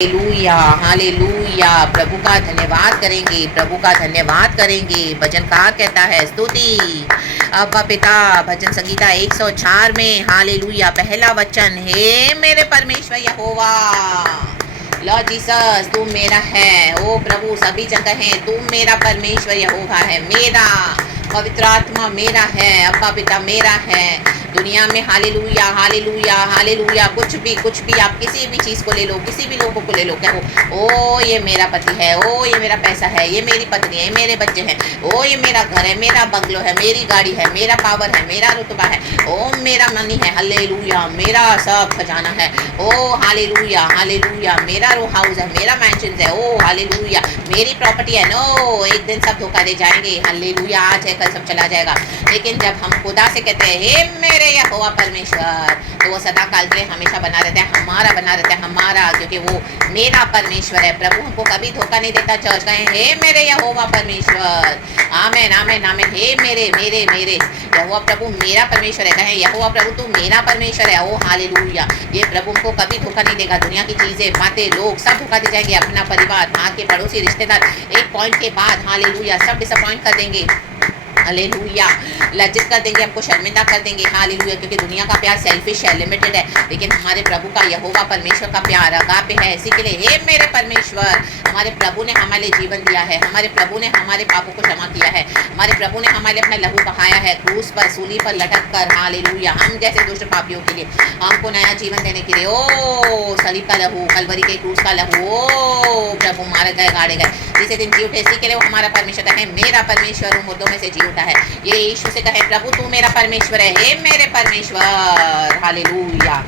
Hallelujah hallelujah. प्रभु का धन्यवाद करेंगे, प्रभु का धन्यवाद करेंगे। भजनकार कहता है स्तुति अब्बा पिता। भजन संगीता 104 में हालेलुया पहला वचन, हे मेरे परमेश्वर यहोवा। लॉर्ड जीसस तुम मेरा है। ओ प्रभु सभी जगह है, तुम मेरा परमेश्वर यहोवा है। मेरा पवित्र आत्मा मेरा है, अब्बा पिता मेरा है। दुनिया में हालेलुया हालेलुया हालेलुया। कुछ भी आप किसी भी चीज़ को ले लो, किसी भी लोगों को ले लो, कहो ओ ये मेरा पति है, ओ ये मेरा पैसा है, ये मेरी पत्नी है, ये मेरे बच्चे हैं, ओ ये मेरा घर है, मेरा बंगलो है, मेरी गाड़ी है, मेरा पावर है, मेरा रुतबा है, ओ मेरा मनी है, हालेलुया मेरा सब खजाना है। ओ हालेलुया हालेलुया। मेरा रो हाउस है, मेरा मैंशन है, ओ हालेलुया मेरी प्रॉपर्टी है। नो, एक दिन सब धोखा दे जाएंगे। हालेलुया आज है कल सब चला जाएगा। लेकिन जब हम खुदा से कहते हैं हे मेरे यहोवा परमेश्वर, तो वो सदा काल के लिए हमेशा बना रहता है, हमारा बना रहता है, हमारा, क्योंकि वो मेरा परमेश्वर है। प्रभु हमको कभी धोखा नहीं देता। चर्च कहें हे मेरे यहोवा परमेश्वर। आमेन आमेन आमेन। हे मेरे मेरे मेरे यहोवा प्रभु मेरा परमेश्वर है। कहें यहोवा प्रभु तू मेरा परमेश्वर है। ओ हालेलुया। ये प्रभु हमको कभी धोखा नहीं देगा। दुनिया की चीजें बातें लोग सब धोखा दे जाएंगे, अपना परिवार, माँ के पड़ोसी रिश्तेदार, एक पॉइंट के बाद हालेलुया सब डिसअपॉइंट कर देंगे। हालेलुया लज्जित कर देंगे, हमको शर्मिंदा कर देंगे। हालेलुया क्योंकि दुनिया का प्यार सेल्फिश है, लिमिटेड है, लेकिन हमारे प्रभु का यहोवा परमेश्वर का प्यार अगापे है। इसी के लिए हे मेरे परमेश्वर, हमारे प्रभु ने हमारे लिए जीवन दिया है, हमारे प्रभु ने हमारे पापों को क्षमा किया है, हमारे प्रभु ने हमारे लिए अपना लहू बहाया है क्रूस पर, सूली पर लटक कर। हालेलुया हम जैसे दुष्ट पापियों के लिए हमको नया जीवन देने के लिए ओ सलीब का लहू, कलवरी के क्रूस का लहू, ओ प्रभु मारे गए, गाड़े गए, जिसे दिन जी उठे। इसी के लिए वो हमारा परमेश्वर कहे मेरा परमेश्वर हूँ, मुर्दों में से जी उठा है। ये यीशु से कहे प्रभु तू मेरा परमेश्वर है, हे मेरे परमेश्वर। हालेलुया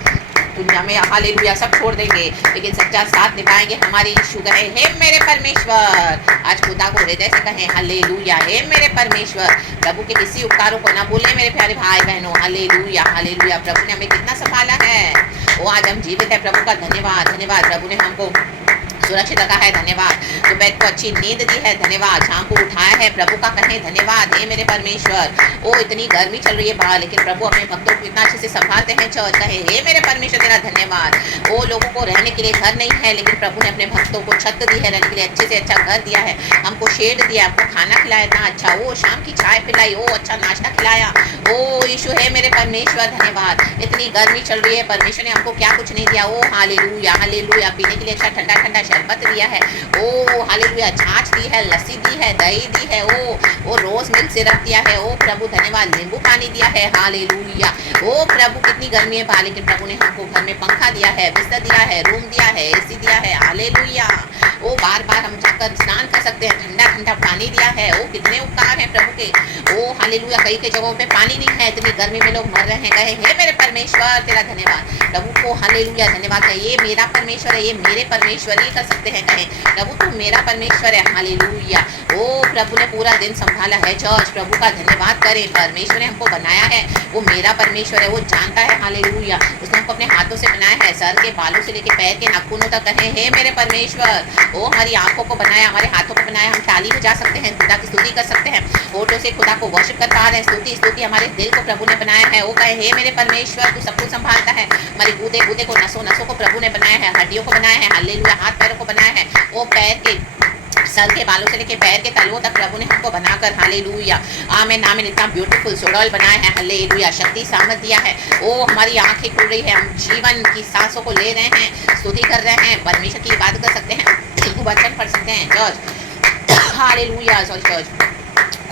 दुनिया में हालेलुया सब छोड़ देंगे, लेकिन सच्चा साथ निभाएंगे। हमारे यीशु कहे हे मेरे परमेश्वर। आज खुदा को हृदय से कहें हालेलुया हे मेरे परमेश्वर। प्रभु के किसी उपकारों को ना भूलें मेरे प्यारे भाई बहनों। Hallelujah hallelujah. प्रभु ने हमें कितना संभाला है, वो आज हम जीवित है। प्रभु का धन्यवाद धन्यवाद। प्रभु ने हमको सुरक्षित रखा है, धन्यवाद। दोपहर को अच्छी नींद दी है, धन्यवाद। शाम को उठाया है, प्रभु का कहें धन्यवाद हे मेरे परमेश्वर। ओ इतनी गर्मी चल रही है बाहर, लेकिन प्रभु अपने भक्तों को इतना अच्छे से संभालते हैं। चर्च कहे हे मेरे परमेश्वर तेरा धन्यवाद। ओ लोगों को रहने के लिए घर नहीं है, लेकिन प्रभु ने अपने भक्तों को छत दी है, रहने के लिए अच्छे से अच्छा घर दिया है, हमको शेड दिया, हमको खाना खिलाया इतना अच्छा, ओ शाम की चाय पिलाई, ओ अच्छा नाश्ता खिलाया। ओ यीशु है मेरे परमेश्वर धन्यवाद। इतनी गर्मी चल रही है, परमेश्वर ने हमको क्या कुछ नहीं दिया। ओ हालेलुया हालेलुया। पीने के लिए अच्छा ठंडा ठंडा शरबत दिया है, ओ हालेलुया। छाछ दी है, लस्सी दी है, दही दी है, ओ रोज मिल्क सिरप दिया है, ओ प्रभु धन्यवाद। नींबू पानी दिया है, हालेलुया। ओ प्रभु कितनी गर्मी है बाहर, लेकिन प्रभु ने हमको घर में पंखा दिया है, बिस्तर दिया है, रूम दिया है, एसी दिया है, हालेलुया। ओ बार बार हम जाकर स्नान कर सकते हैं, ठंडा ठंडा पानी दिया है। ओ कितने उपकार हैं प्रभु के। ओ हालेलुया। कई कई जगहों पे पानी नहीं है, इतनी गर्मी में लोग मर रहे हैं। कहे हे मेरे परमेश्वर तेरा धन्यवाद। प्रभु को हालेलुया धन्यवाद है। ये मेरा परमेश्वर है, ये मेरे परमेश्वर ही कर सकते हैं। कहें प्रभु तू मेरा परमेश्वर है, हालेलुया। ओ प्रभु ने पूरा दिन संभाला है। चर्च प्रभु का धन्यवाद करें। परमेश्वर ने हमको बनाया है, वो मेरा परमेश्वर है, वो जानता है, हालेलुया। उसने हमको अपने हाथों से बनाया है, सर के बालों से लेके पैर के नाखूनों तक। कहें हे मेरे परमेश्वर। ओ हमारी आंखों को बनाया, हमारे हाथों को बनाया, हम ताली बजा सकते हैं, खुदा की स्तुति कर सकते हैं, होठों से खुदा को वर्शिप कर पा रहे हैं। स्तुति स्तुति हमारे दिल को प्रभु ने बनाया है। वो कहे हे मेरे परमेश्वर तू सब कुछ संभालता है। हमारे गूदे गूदे को, नसों नसों को प्रभु ने बनाया है, हड्डियों को बनाया है, हालेलुया। हाथ पैरों को बनाया है, वो पैर के सर के बालों से लेके पैर के तलवों तक प्रभु ने हमको बनाकर, हालेलुया आमेन आमेन, इतना ब्यूटीफुल सोडल बनाया है, हालेलुया। शक्ति सामर्थ दिया है। ओ हमारी आंखें खुल रही है, हम जीवन की सांसों को ले रहे हैं, स्तुति कर रहे हैं, परमेश्वर की इबादत कर सकते हैं, वचन पढ़ सकते हैं। George hallelujah. सॉरी जॉर्ज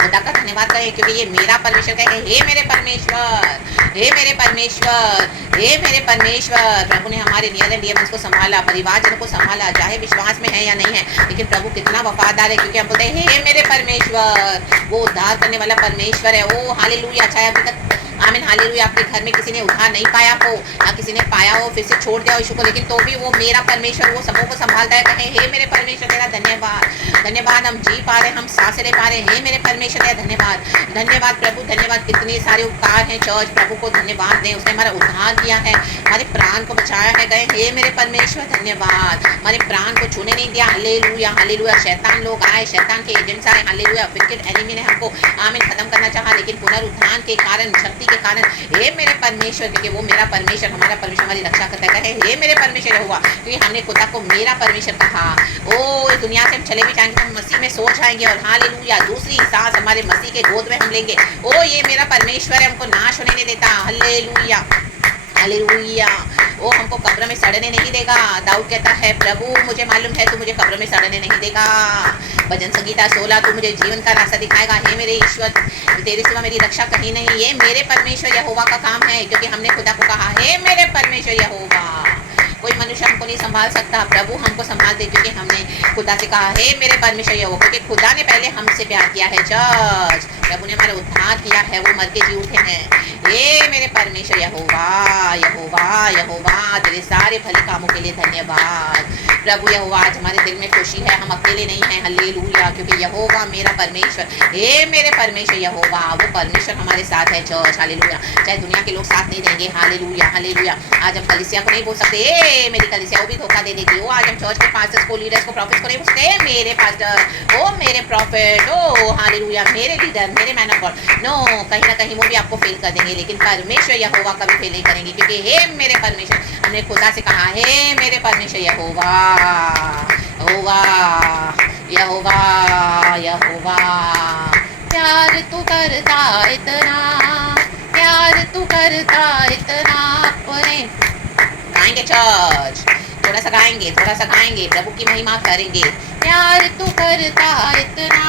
खुदा का धन्यवाद करें, क्योंकि ये मेरा परमेश्वर कहे हे मेरे परमेश्वर, हे मेरे परमेश्वर, हे मेरे परमेश्वर। प्रभु ने हमारे नियर एंड डियर को संभाला, परिवारजनों को संभाला, चाहे विश्वास में है या नहीं है, लेकिन प्रभु कितना वफादार है, क्योंकि हम बोलते हैं हे मेरे परमेश्वर। वो उद्धार करने वाला परमेश्वर है। ओ हालेलुया। चाहे अभी तक आमीन हालेलुया आपके घर में किसी ने उधार नहीं पाया हो, या किसी ने पाया हो फिर से छोड़ दिया यीशु को, लेकिन तो भी वो मेरा परमेश्वर वो सबों को संभालता है। कहें हे मेरे परमेश्वर तेरा धन्यवाद धन्यवाद। हम जी पा रहे हैं, हम सांसें ले पा रहे हैं, हे मेरे परमेश्वर तेरा धन्यवाद धन्यवाद। प्रभु धन्यवाद। कितने सारे उपकार हैं। चर्च प्रभु को धन्यवाद दें, उसने हमारा उद्धार किया है, हमारे प्राण को बचाया है। गए हे मेरे परमेश्वर धन्यवाद। हमारे प्राण को छूने नहीं दिया, हालेलुया हालेलुया। शैतान लोग आए, शैतान के एजेंट्स आए, हालेलुया। विकेट एनिमी ने हमको आमीन खत्म करना चाहा, लेकिन पुनरुत्थान के कारण, शक्ति के कारण हे मेरे परमेश्वर, क्योंकि वो मेरा परमेश्वर, हमारा परमेश्वर हमारी रक्षा करता है, हे मेरे परमेश्वर यहोवा, क्योंकि हमने खुदा को मेरा परमेश्वर कहा। ओ इस दुनिया से हम चले भी जाएंगे, हम मसीह में सो जाएंगे और हालेलुया दूसरी सांस हमारे मसीह के गोद में हम लेंगे। ओ ये मेरा परमेश्वर है, हमको नाश होने नहीं देता। Hallelujah hallelujah. वो हमको कब्र में सड़ने नहीं देगा। दाऊद कहता है प्रभु मुझे मालूम है तू मुझे कब्र में सड़ने नहीं देगा। भजन संगीता 16 तू मुझे जीवन का रास्ता दिखाएगा। हे मेरे ईश्वर, तेरे सिवा मेरी रक्षा कहीं नहीं। ये मेरे परमेश्वर यहोवा का काम है, क्योंकि हमने खुदा को कहा हे मेरे परमेश्वर यहोवा। कोई मनुष्य हमको नहीं संभाल सकता, प्रभु हमको संभाल दे, क्योंकि हमने खुदा से कहा हे मेरे परमेश्वर यहोवा, क्योंकि खुदा ने पहले हमसे प्यार किया है। चर्च प्रभु ने हमारा उद्धार किया है, वो मर के जी उठे हैं। हे मेरे परमेश्वर यहोवा यहोवा यहोवा, तेरे सारे भले कामों के लिए धन्यवाद। प्रभु यहोवा आज हमारे दिल में खुशी है, हम अकेले नहीं हैं। हालेलुया, क्योंकि यहोवा मेरा परमेश्वर, हे मेरे परमेश्वर यहोवा, वो परमेश्वर हमारे साथ है। चर्च हालेलुया, चाहे दुनिया के लोग साथ नहीं देंगे। Hallelujah hallelujah. आज हम कलीसिया को नहीं बोल सकते ए मेरी कलीसिया, वो भी धोखा दे देगी। वो आज हम चर्च के पास्टर्स को, लीडर्स को, प्रॉफिट्स को नहीं बोलते मेरे पास्टर, ओ मेरे प्रॉफिट, ओ हालेलुया मेरे लीडर, मेरे मैन ऑफ गॉड। नो, कहीं ना कहीं वो भी आपको फेल कर देंगे, लेकिन परमेश्वर यहोवा कभी फेल नहीं करेंगे, क्योंकि हे मेरे परमेश्वर, हमने खुदा से कहा हे मेरे परमेश्वर यहोवा यहोवा यहोवा यहोवा। प्यार तू करता इतना, प्यार तू करता इतना अपने। गाएंगे चर्च, थोड़ा सा गाएंगे, थोड़ा सा गाएंगे, प्रभु की महिमा करेंगे। प्यार तू करता इतना,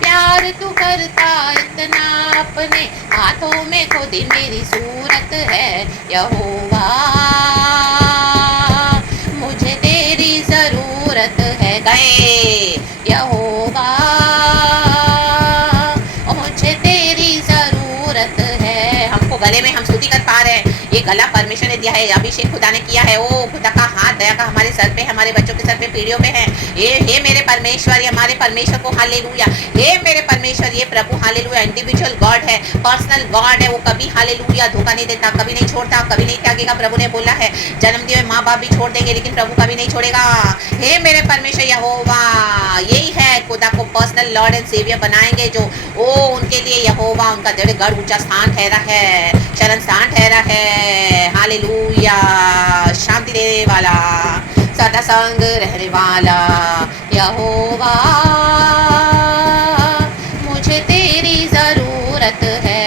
प्यार तू करता इतना, अपने हाथों में खुद मेरी सूरत है यहोवा। मुझे तेरी जरूरत है, गए यहोवा, मुझे तेरी जरूरत है। हमको गले में हम स्तुति कर पा रहे हैं, ये गला परमेश्वर ने दिया है, अभिषेक खुदा ने किया है। ओ खुदा का हाथ दया का हमारे सर पे, हमारे बच्चों के सर पे, पीढ़ियों पे है। ये हे मेरे परमेश्वर, ये हमारे परमेश्वर को हालेलुया, हे मेरे परमेश्वर, ये प्रभु हालेलुया इंडिविजुअल गॉड है, पर्सनल गॉड है। वो कभी हालेलुया धोखा नहीं देता, कभी नहीं छोड़ता, कभी नहीं त्यागेगा। प्रभु ने बोला है जन्म दिए माँ बाप भी छोड़ देंगे, लेकिन प्रभु कभी नहीं छोड़ेगा। हे मेरे परमेश्वर यहोवा, यही है खुदा को पर्सनल लॉर्ड एंड सेवियर बनाएंगे, जो ओ उनके लिए यहोवा उनका दृढ़ गढ़ ऊंचा स्थान ठहरा है, शरण स्थान ठहरा है। हालेलुया, शांति देने वाला, सदा संग रहने वाला यहोवा, मुझे तेरी जरूरत है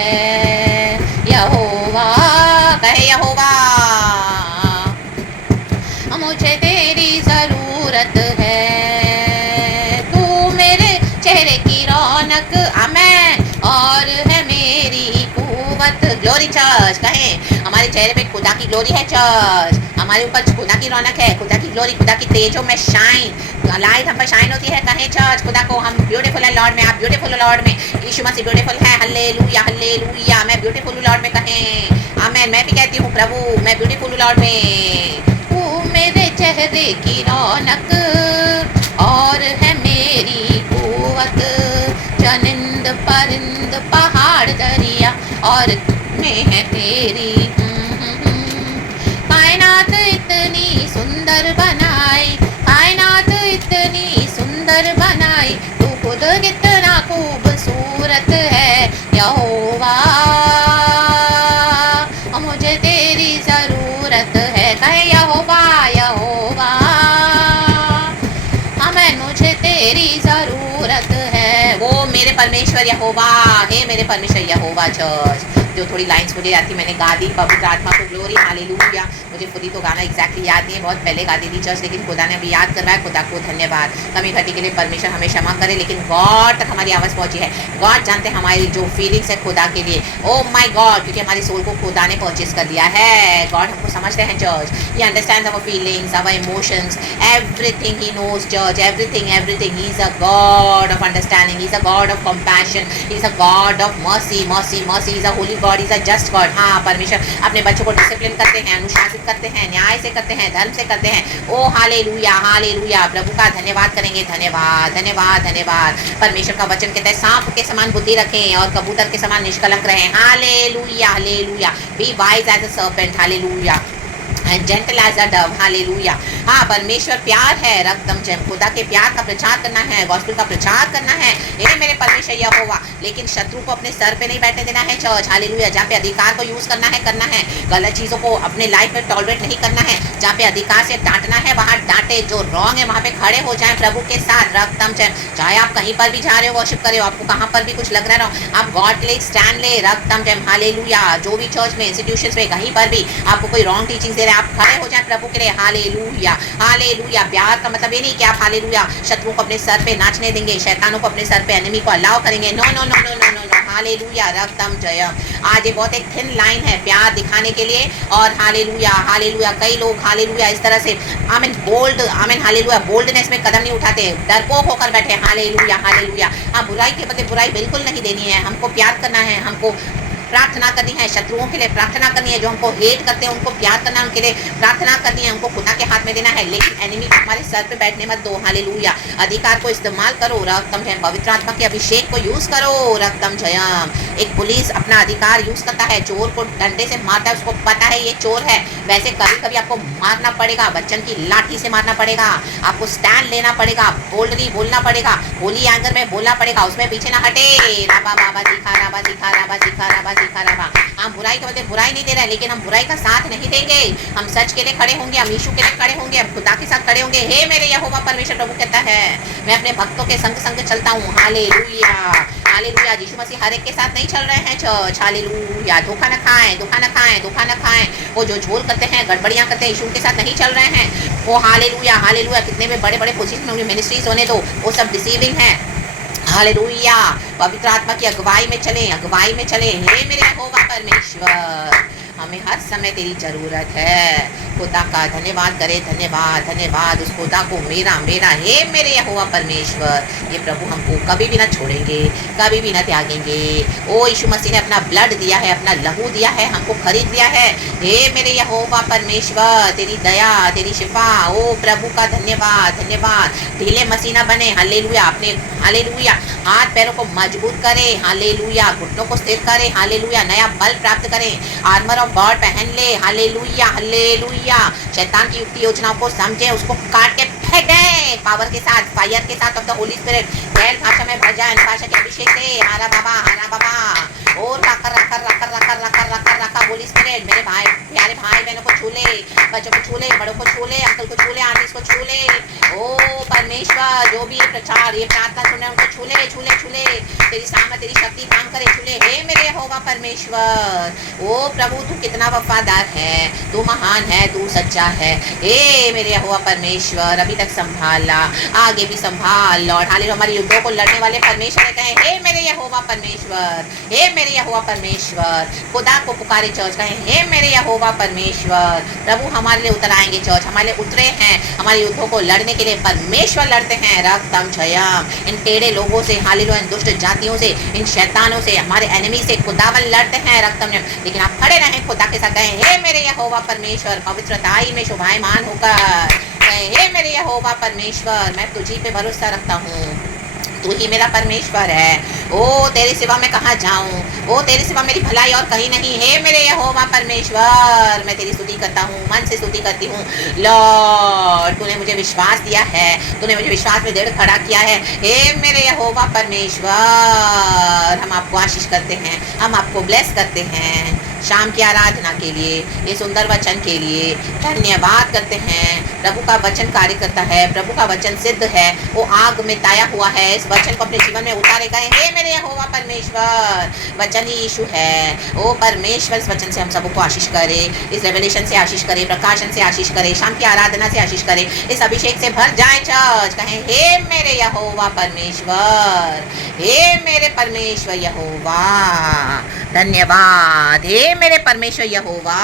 यहोवा। कहे यहोवा मुझे तेरी जरूरत है, तू मेरे चेहरे की रौनक, आमेन, और है मेरी कुव्वत। ग्लोरी चर्च, कहें हमारे चेहरे पे खुदा की ग्लोरी है। चर्च हमारे ऊपर खुदा की रौनक है, खुदा की ग्लोरी, खुदा की तेजों में शाइन, लाइट हम पर शाइन होती है। कहें चर्च खुदा को हम ब्यूटीफुल है लॉर्ड में, आप ब्यूटीफुल लॉर्ड में, यीशु मसीह ब्यूटीफुल है। हालेलुया हालेलुया, मैं ब्यूटीफुल लॉर्ड में, कहें आमेन। मैं भी कहती हूँ प्रभु मैं ब्यूटीफुल लॉर्ड में, तू मेरे चेहरे की रौनक और है मेरी कुव्वत। चनिंद परिंद पहाड़ दरिया और में है तेरी, कायनात इतनी सुंदर बनाई, कायनात इतनी सुंदर बनाई, तू खुद कितना खूबसूरत है यहोवा, मुझे तेरी जरूरत है। कहे यहोवा यहोवा, हमें मुझे तेरी जरूरत है। वो मेरे परमेश्वर यहोवा, हे मेरे परमेश्वर यहोवा। चर्च जो थोड़ी लाइन्स मुझे आती मैंने गा दी, पवित्र आत्मा को ग्लोरी हालेलुया। मुझे खुद ही तो गाना एग्जैक्टली याद नहीं है, बहुत पहले गा दी थी चर्च, लेकिन खुदा ने अभी याद करवाया। खुदा को धन्यवाद। कमी घटी के लिए परमेश्वर हमें क्षमा करे, लेकिन गॉड तक हमारी आवाज़ पहुंची है। गॉड जानते हैं हमारी जो फीलिंग्स है खुदा के लिए। ओ माय गॉड, क्योंकि हमारी सोल को खुदा ने परचेज कर लिया है। गॉड हमको समझते हैं church, he understand our feelings, our emotions, everything he knows church, everything everything. He is a God of understanding, he is a God of compassion, he is a God of mercy mercy mercy, is a holy God, is a just God. हाँ, परमेश्वर अपने बच्चों को discipline करते हैं, अनुशासित करते हैं, न्याय से करते हैं, धर्म से करते हैं। ओ हालेलुया हालेलुया, प्रभु का धन्यवाद करेंगे। धन्यवाद धन्यवाद धन्यवाद। परमेश्वर का वचन कहता है सांप के समान बुद्धि रखें और कबूतर के समान निष्कलंक रहें। Hallelujah hallelujah. Be wise as a serpent. Hallelujah and gentle as a dove, hallelujah. हाँ, परमेश्वर प्यार है, रक्तम जय, खुदा के प्यार का प्रचार करना है, गॉस्पेल का प्रचार करना है, हे मेरे परमेश्वर यहोवा। लेकिन शत्रु को अपने सर पे नहीं बैठने देना है चर्च, हालेलुया। जहाँ पे अधिकार को यूज करना है, गलत चीजों को अपने लाइफ में टॉलरेट नहीं करना है। जहाँ पे अधिकार से डांटना है वहाँ डांटे, जो रॉन्ग है वहाँ पे खड़े हो जाए प्रभु के साथ, रक्तम जय। चाहे आप कहीं पर भी जा रहे हो वर्शिप कर रहे हो, आपको कहाँ पर भी कुछ लग रहा हो, आप गॉड के लिए स्टैंड ले, रक्तम जय, हालेलुया। जो भी चर्च में, इंस्टीट्यूशन में, कहीं पर भी आपको कोई रॉन्ग टीचिंग दे रहे हैं, आप खड़े हो जाए प्रभु के लिए, हालेलुया, हालेलुया। प्यार का मतलब ये नहीं कि आप हालेलुया शत्रु को अपने सर पे नाचने देंगे, शैतानों को अपने सर पे, एनिमी को अलाउ करेंगे, no no no no no no no, hallelujah, रक्तम जयम। आज ये बहुत एक थिन लाइन है प्यार दिखाने के लिए, और हालेलुया, हालेलुया। कई लोग हालेलुया इस तरह से आमीन बोल्ड, आमीन हालेलुया बोल्डनेस में कदम नहीं उठाते, डरपोक होकर बैठे, हालेलुया, हालेलुया। हाँ, बुराई के बदले बुराई बिल्कुल नहीं देनी है, हमको प्यार करना है, हमको प्रार्थना करनी है, शत्रुओं के लिए प्रार्थना करनी है, जो हमको हेट करते हैं उनको प्यार करना है, उनके लिए प्रार्थना करनी है, उनको खुदा के हाथ में देना है, लेकिन एनिमी को हमारे सर पे बैठने मत दो, हालेलुया। अधिकार को इस्तेमाल करो, रक्तम जयम, पवित्र आत्मा के अभिषेक को यूज करो, रक्तम जयम। एक पुलिस अपना अधिकार यूज करता है, चोर को डंडे से मारता है, उसको पता है ये चोर है, वैसे कभी कभी आपको मारना पड़ेगा, बच्चन की लाठी से मारना पड़ेगा, आपको स्टैंड लेना पड़ेगा, बोल्डली बोलना पड़ेगा, होली एंगर में बोलना पड़ेगा, उसमें पीछे ना हटे, राबा बाबा दिखा, राबा दिखा, राबा दिखा, राबा दिखा, राबा। हम बुराई के बदले बुराई नहीं दे रहे, लेकिन हम बुराई का साथ नहीं देंगे, हम सच के लिए खड़े होंगे, हम यीशु के लिए खड़े होंगे, हम खुदा के साथ खड़े होंगे। हे मेरे यहोवा परमेश्वर, प्रभु कहता है मैं अपने भक्तों के संग संग चलता हूँ, हालेलुया, हालेलुया। यीशु मसीह हर एक के साथ नहीं चल रहे हैं चर्च, हालेलुया। धोखा न खाएं, धोखा न खाएं, धोखा न खाएं। वो जो झोल करते हैं, गड़बड़ियां करते हैं, यीशु के साथ नहीं चल रहे हैं वो, हालेलुया, हालेलुया। कितने भी बड़े बड़े पोजीशन में मिनिस्ट्रीज होने दो, वो सब डिसीविंग है, हालेलुया। पवित्र आत्मा की अगुवाई में चलें, अगुवाई में चलें। हे मेरे यहोवा परमेश्वर, हमें हर समय तेरी जरूरत है, खुदा का धन्यवाद करे, धन्यवाद, धन्यवाद उस खुदा को, मेरा मेरा हे मेरे यहोवा परमेश्वर। ये प्रभु हमको कभी भी ना छोड़ेंगे, कभी भी ना त्यागेंगे। ओ यीशु मसीह ने अपना ब्लड दिया है, अपना लहू दिया है, हमको खरीद लिया है। हे मेरे यहोवा परमेश्वर, तेरी दया, तेरी शिफा, ओ प्रभु का धन्यवाद, धन्यवाद। ढीले मसीह ना बने, हालेलुया। अपने हालेलुया हाथ पैरों को मजबूत करें, हालेलुया। घुटनों को स्थिर करें, हालेलुया। नया बल प्राप्त करें, आर्मर ऑफ गॉड पहन ले, हालेलुया, हालेलुया। शैतान की युक्ति योजनाओं को समझे, उसको काट के फेंके पावर के साथ, फायर के साथ ऑफ द होली स्पिरिट। गैर भाषा में भर जाए, भाषा के अभिषेक से, हारा बाबा, हारा बाबा। और रखा रखा रखा रखा रखा रखा रखा होली स्पिरिट मेरे भाई, प्यारे भाई बहनों को छू ले, बच्चों को छू ले, बड़ों को छू ले, अंकल को छू ले, आंटीज को छू ले। ओ परमेश्वर, जो भी ये प्रचार, ये प्रार्थना सुने, उनको छू ले, छू ले, छू ले। तेरी सामर्थ, तेरी शक्ति काम करे, छू ले। हे मेरे यहोवा परमेश्वर, ओ प्रभु तू कितना वफादार है, तू महान है, तू सच्चा है। हे मेरे यहोवा परमेश्वर, अभी तक संभाला, आगे भी संभाल लॉर्ड, हालेलुया। हमारे युद्धों को लड़ने वाले परमेश्वर कहें, हे मेरे यहोवा परमेश्वर, हे मेरे यहोवा परमेश्वर। खुदा को पुकारे चर्च, कहें हे मेरे यहोवा परमेश्वर। प्रभु हमारे लिए उतर आएंगे चर्च, हमारे लिए उतरे हैं, हमारे युद्धों को लड़ने के लिए परमेश्वर लड़ते हैं, रक्तम जयम। इन टेढ़े लोगों से, हालेलुया, इन दुष्ट जातियों से, इन शैतानों से, हमारे एनिमी से खुदावन लड़ते हैं, रक्तम जयम। लेकिन आप खड़े रहें खुदा के साथ, कहें हे मेरे यहोवा परमेश्वर, पवित्रताई में शोभायमान होकर, हे मेरे यहोवा परमेश्वर, मैं तुझी पे भरोसा रखता हूँ, तू ही मेरा परमेश्वर है। ओ तेरे सिवा मैं कहाँ जाऊँ, ओ तेरे सिवा मेरी भलाई और कहीं नहीं। हे मेरे यहोवा परमेश्वर, मैं तेरी स्तुति करता हूँ, मन से स्तुति करती हूँ लॉर्ड। तूने मुझे विश्वास दिया है, तूने मुझे विश्वास में दृढ़ खड़ा किया है। हे मेरे यहोवा परमेश्वर, हम आपको आशीष करते हैं, हम आपको ब्लेस करते हैं शाम की आराधना के लिए, ये सुंदर वचन के लिए धन्यवाद करते हैं। प्रभु का वचन कार्य करता है, प्रभु का वचन सिद्ध है, वो आग में ताया हुआ है। इस वचन को अपने जीवन में उतारे गए। हे मेरे यहोवा परमेश्वर, वचन ही यीशु है। ओ परमेश्वर, इस वचन से हम सबको आशीष करे, इस रेवलेशन से आशीष करे, प्रकाशन से आशीष करे, शाम की आराधना से आशीष करे, इस अभिषेक से भर जाए चर्च। कहें हे मेरे यहोवा परमेश्वर, हे मेरे परमेश्वर यहोवा, धन्यवाद। हे मेरे परमेश्वर यहोवा,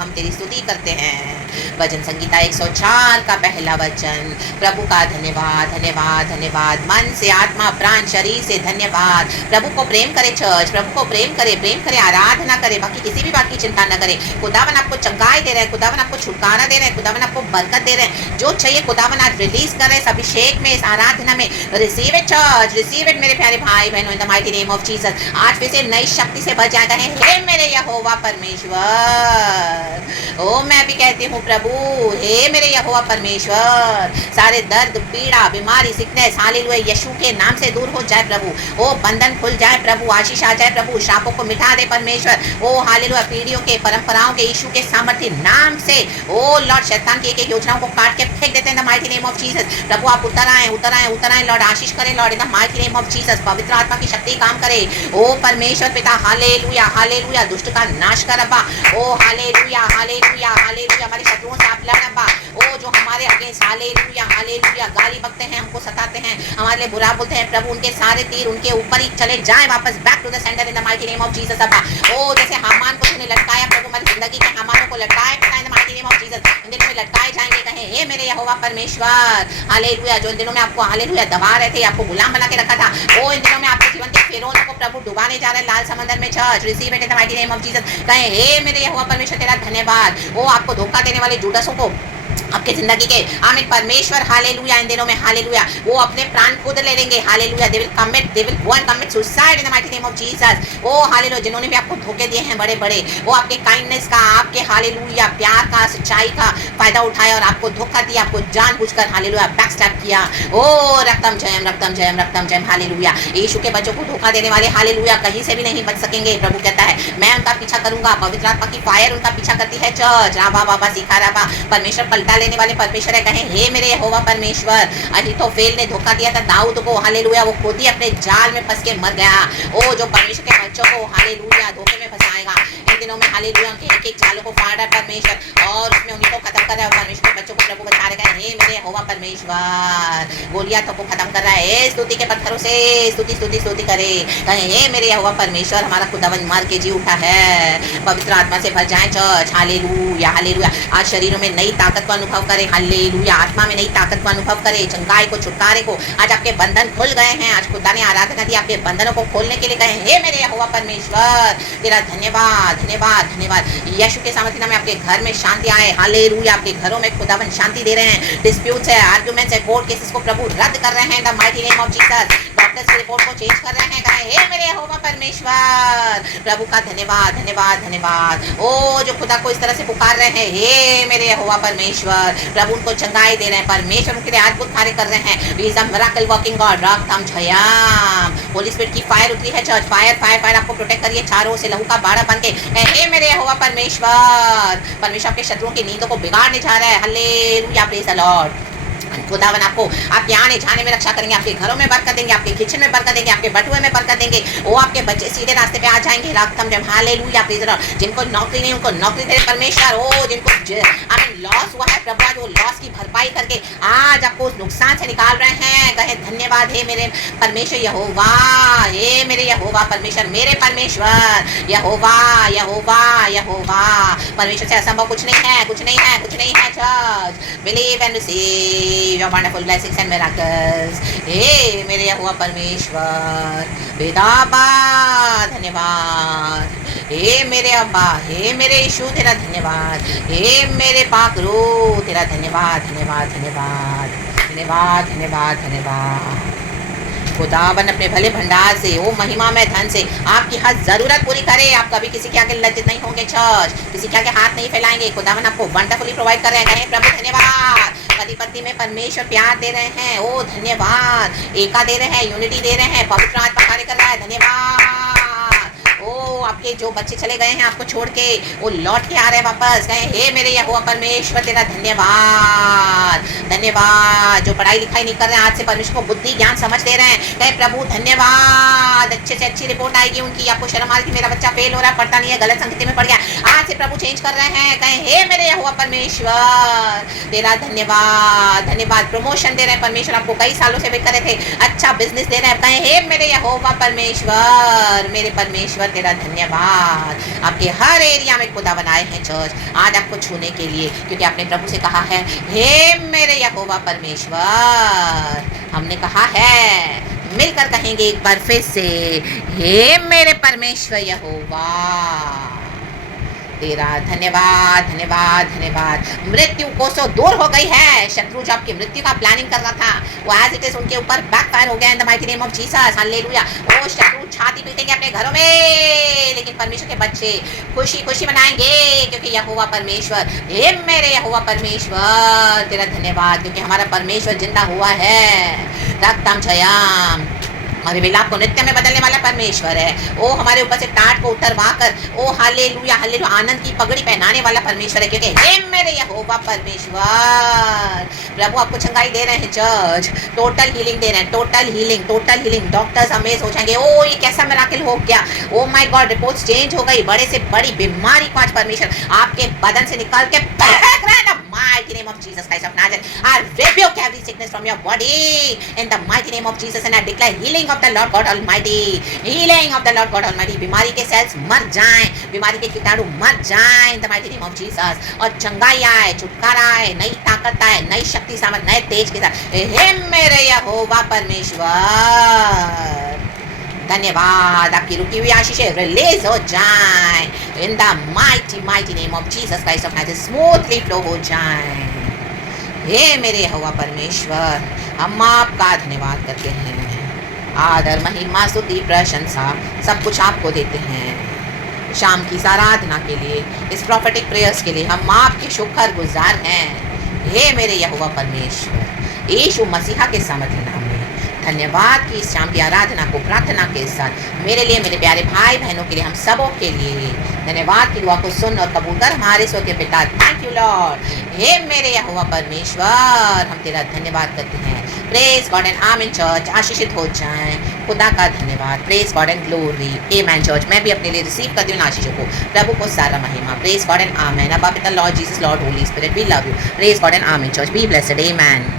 हम तेरी स्तुति करते हैं। भजन संगीता 104 का पहला वचन। प्रभु का धन्यवाद, धन्यवाद, धन्यवाद, मन से, आत्मा, प्राण, शरीर से धन्यवाद। प्रभु को प्रेम करे चर्च, प्रभु को प्रेम करे, आराधना करे, बाकी किसी भी बात की चिंता न करे। खुदावन आपको चंगाई दे रहे हैं, खुदावन आपको छुटकारा दे रहे हैं, खुदावन आपको बरकत दे रहे हैं। जो चाहिए खुदावन आज रिलीज करे इस अभिषेक में, इस आराधना में। Receive it church, receive it मेरे प्यारे भाई बहनों, इन the mighty name of Jesus. आज फिर से नई शक्ति से भर जाएगा। हे मेरे यहोवा परमेश्वर, ओ मैं भी कहती हूँ प्रभु। हे मेरे यहोवा परमेश्वर, सारे दर्द, पीड़ा, बीमारी, सिकनेस हालेलुया यीशु के नाम से दूर हो जाए प्रभु। ओ बंधन खुल जाए प्रभु, आशीष आ जाए प्रभु, शापों को मिटा दे परमेश्वर। ओ हालेलुया पीढ़ियों के, परंपराओं के यीशु के सामर्थ्य नाम से ओ लॉर्ड शैतान की एक योजनाओं को काट के फेंक देते हैं the mighty name of Jesus. प्रभु आप उतर आए, उतर आए, उतर आए लॉर्ड, आशीष करें Lord in the mighty name of Jesus. पवित्र आत्मा की शक्ति काम करे। ओ परमेश्वर पिता हालेलुया, हालेलुया, दुष्ट का नाश कर अब्बा। ओ हालेलुया, हालेलुया, हालेलुया, हमारे शत्रुओं से आप लड़ अब्बा। ओ जो हमारे अगेंस्ट हालेलुया, हालेलुया गाली बकते हैं, हमको सताते हैं, हमारे लिए बुरा बोलते हैं प्रभु, उनके सारे तीर उनके ऊपर ही चले जाएं वापस, back to the center in the mighty name of Jesus अब्बा। ओ जैसे हामान को तूने लटकाया प्रभु, हमारी जिंदगी के हामानों को लटकाए पिता in the mighty name of Jesus, इन दिनों में लटकाए जाएंगे। कहें हे मेरे यहोवा परमेश्वर हालेलुया, जो इन दिनों में आपको हालेलुया दबा रहे थे, आपको गुलाम बना के रखा था, वो इन दिनों में आपके जीवन के फेरों को प्रभु डुबाने जा रहे हैं लाल समंदर में। Church receive it in the mighty name of Jesus. कहें हे मेरे यहोवा परमेश्वर तेरा धन्यवाद। वो आपको धोखा देने वाले जुड़सों को आपके जिंदगी के आमीन परमेश्वर हालेलुया इन दिनों में हालेलुया वो अपने प्राण खुद ले लेंगे hallelujah. They will go and commit suicide in the mighty name of Jesus. ओ हालेलुया, जिन्होंने भी आपको धोखे दिए हैं बड़े बड़े, वो आपके काइंडनेस का, आपके हालेलुया प्यार का, सच्चाई का फायदा उठाया और आपको धोखा दिया, आपको जानबूझकर हालेलुया बैकस्टैब किया। ओ रक्तम जयम, रक्तम जयम, रक्तम जयम हालेलुया। यीशु के बच्चों को धोखा देने वाले हालेलुया कहीं से भी नहीं बच सकेंगे। प्रभु कहता है मैं उनका पीछा करूंगा, पवित्र आत्मा की फायर उनका पीछा करती है। चर्च राबा बाबा सिखा राबा, परमेश्वर पलटा लेने वाले परमेश्वर है। कहें हे मेरे यहोवा परमेश्वर, अहीतोफेल ने धोखा दिया था दाऊद को हालेलुया, वो खुद ही अपने जाल में फंस के मर गया। ओ जो परमेश्वर के बच्चों को हालेलुया धोखे में फंसाएगा इन दिनों में हालेलुया, के एक एक जालों को फाड़ रहा है परमेश्वर और उसमें उन्हीं को खत्म कर रहा है। परमेश्वर के बच्चों को प्रभु बचा रहे हैं। हे मेरे यहोवा परमेश्वर, गोलियातों को खत्म कर रहा है, स्तुति के पत्थरों से स्तुति स्तुति स्तुति करे। कहें हे मेरे यहोवा परमेश्वर, हमारा खुदावन मर के जी उठा है। पवित्र आत्मा से भर जाए चर्च हालेलुया, हालेलुया। आज शरीरों में नई ताकत को अनुभव करे हालेलुया, आत्मा में नई ताकत को अनुभव करे, चंगाई को, छुटकारे को। आज आपके बंधन खुल गए हैं, आज खुदा ने आराधना दी आपके बंधनों को खोलने के लिए। कहें हे मेरे यहोवा परमेश्वर तेरा धन्यवाद, धन्यवाद, धन्यवाद। यीशु के सामर्थ्य नाम में आपके घर में शांति आए हालेलुया। आपके घरों में खुदावन शांति दे रहे हैं। डिस्प्यूट्स है, आर्गुमेंट्स है, कोर्ट केसेस को प्रभु रद्द कर रहे हैं the mighty name of Jesus. Doctors की रिपोर्ट को चेंज कर रहे हैं। कहें हे मेरे यहोवा परमेश्वर, प्रभु का धन्यवाद, धन्यवाद, धन्यवाद। ओ जो खुदा को इस तरह से पुकार रहे हैं हे मेरे यहोवा परमेश्वर, प्रभु उनको चंगाई दे रहे हैं। परमेश्वर उनके लिए अद्भुत कार्य कर रहे हैं। He is a miracle working God. रक्तम झयाम, होली स्पिरिट की फायर उतरी है चर्च। फायर फायर फायर आपको प्रोटेक्ट करिए चारों से, लहू का बाड़ा बन के। हे मेरे यहोवा परमेश्वर, परमेश्वर आपके शत्रुओं की नींदों को बिगाड़ने जा रहा है। Hallelujah, praise the Lord. खुदावन आपको आपके आने जाने में रक्षा करेंगे, आपके घरों में बरकत देंगे, आपके किचन में बरकत देंगे, आपके बटुए में बरकत देंगे। वो आपके बच्चे सीधे रास्ते पे आ जाएंगे। रक्तम जम हालेलुया, प्रेज़ द लॉर्ड। जिनको नौकरी नहीं उनको नौकरी दे परमेश्वर। ओ जिनको लॉस हुआ है प्रभु, आज वो लॉस की भरपाई करके आज आपको उस नुकसान से निकाल रहे हैं। कहे धन्यवाद हे मेरे परमेश्वर यहोवा, हे मेरे यहोवा परमेश्वर, मेरे परमेश्वर यहोवा, यहोवा, यहोवा। परमेश्वर से असंभव कुछ नहीं है, कुछ नहीं है, कुछ नहीं है। Church believe and receive your wonderful blessings and miracles। हे मेरे यहोवा परमेश्वर पिताबा धन्यवाद। हे मेरे अब्बा, हे मेरे यीशु तेरा धन्यवाद। हे मेरे पाक रूह तेरा धन्यवाद, धन्यवाद, धन्यवाद, धन्यवाद, धन्यवाद, धन्यवाद। खुदावन अपने भले भंडार से, ओ महिमा में धन से आपकी हर जरूरत पूरी करे। आप कभी किसी के आगे लज्जित नहीं होंगे चर्च, किसी के आगे हाथ नहीं फैलाएंगे। खुदावन आपको वंडरफुली प्रोवाइड कर रहे हैं। कहें प्रभु धन्यवाद। पति पत्नी में परमेश्वर प्यार दे रहे हैं। ओ धन्यवाद। एका दे रहे हैं, यूनिटी दे रहे हैं, पवित्र आत्मा कार्य कर रहा है। धन्यवाद। ओ आपके जो बच्चे चले गए हैं आपको छोड़ के, वो लौट के आ रहे हैं वापस। कहें हे मेरे यहोवा परमेश्वर तेरा धन्यवाद, धन्यवाद। जो पढ़ाई लिखाई नहीं कर रहे हैं आज से परमेश्वर को बुद्धि ज्ञान समझ दे रहे हैं। कहें प्रभु धन्यवाद। अच्छे से अच्छी रिपोर्ट आएगी उनकी। आपको शर्म आ रही थी मेरा बच्चा फेल हो रहा है, पढ़ता नहीं है, गलत संगति में पड़ गया, आज से प्रभु चेंज कर रहे हैं। कहें हे मेरे यहोवा परमेश्वर तेरा धन्यवाद, धन्यवाद। प्रमोशन दे रहे हैं परमेश्वर, आपको कई सालों से वेट कर रहे थे, अच्छा बिजनेस दे रहे हैं। कहें हे मेरे यहोवा परमेश्वर, मेरे परमेश्वर तेरा धन्यवाद। आपके हर एरिया में खुदा बनाए हैं चर्च आज आपको छूने के लिए, क्योंकि आपने प्रभु से कहा है हे मेरे यहोवा परमेश्वर। हमने कहा है, मिलकर कहेंगे एक बार फिर से, हे मेरे परमेश्वर यहोवा, तेरा धन्यवाद धन्यवाद धन्यवाद। मृत्यु कोसों दूर हो गई है। शत्रु जो आपकी मृत्यु का प्लानिंग कर रहा था वो एज इट इज उनके ऊपर बैकफायर हो गया इन the mighty name of Jesus. Hallelujah. वो शत्रु छाती पीटेंगे अपने घरों में, लेकिन परमेश्वर के बच्चे खुशी खुशी मनाएंगे, क्योंकि यहोवा परमेश्वर, हे मेरे यहोवा परमेश्वर तेरा धन्यवाद, क्योंकि हमारा परमेश्वर जिंदा हुआ है। रक्तम जयम और विलाप को नृत्य में बदलने वाला परमेश्वर है। ओ हमारे ऊपर से टाट को उतरवा कर ओ हालेलुया हालेलुया आनंद की पगड़ी पहनाने वाला परमेश्वर है, क्योंकि हे मेरे यहोवा परमेश्वर। प्रभु आपको चंगाई दे रहे हैं जज, टोटल हीलिंग दे रहे हैं, total healing total healing. Doctors amaze हो जाएंगे, ओ ये कैसा मिराकिल हो गया, oh my God reports change हो गई। बड़े से बड़ी बीमारी को आज परमेश्वर आपके बदन से निकाल के फेंक रहे हैं। Mighty name of Jesus Christ of Nazareth, I rebuke every sickness from your body in the mighty name of Jesus, and I declare healing of the Lord God Almighty, healing of the Lord God Almighty। बीमारी के sales मर जाएं, बीमारी के कीटाणु मर जाएं in the mighty name of Jesus, और चंगाई आए, छुटकारा आए, नई ताकत आए, नई शक्ति सामर्थ, नए तेज के साथ। हे मेरे यहोवा परमेश्वर धन्यवाद। आपकी रुकी हुई आशीषें रिलीज हो जाएं इन the mighty mighty name of Jesus Christ of Nazareth, smoothly flow हो जाएं। हे मेरे यहोवा परमेश्वर हम आपका धन्यवाद करते हैं। आदर महिमा स्तुति प्रशंसा सब कुछ आपको देते हैं। शाम की आराधना के लिए, इस प्रॉफेटिक प्रेयर्स के लिए हम आपके शुक्रगुजार हैं। हे मेरे यहोवा परमेश्वर यीशु मसीहा के सामर्थ्य नाम में धन्यवाद कि इस शाम की आराधना को प्रार्थना के साथ मेरे लिए, मेरे प्यारे भाई बहनों के लिए, हम सबों के लिए धन्यवाद की दुआ को सुन और कबूल कर हमारे स्वर्गीय पिता। Thank you Lord. हे मेरे यहोवा परमेश्वर हम तेरा धन्यवाद करते हैं। Praise God and amen church, आशीषित हो जाएं। खुदा का धन्यवाद। Praise God and glory. Amen church, मैं भी अपने लिए रिसीव करती हूँ आशीषों को। प्रभु को सारा महिमा। Praise God and amen. अब पिता Lord Jesus Lord Holy Spirit we love you. Praise God and amen church, be blessed. Amen.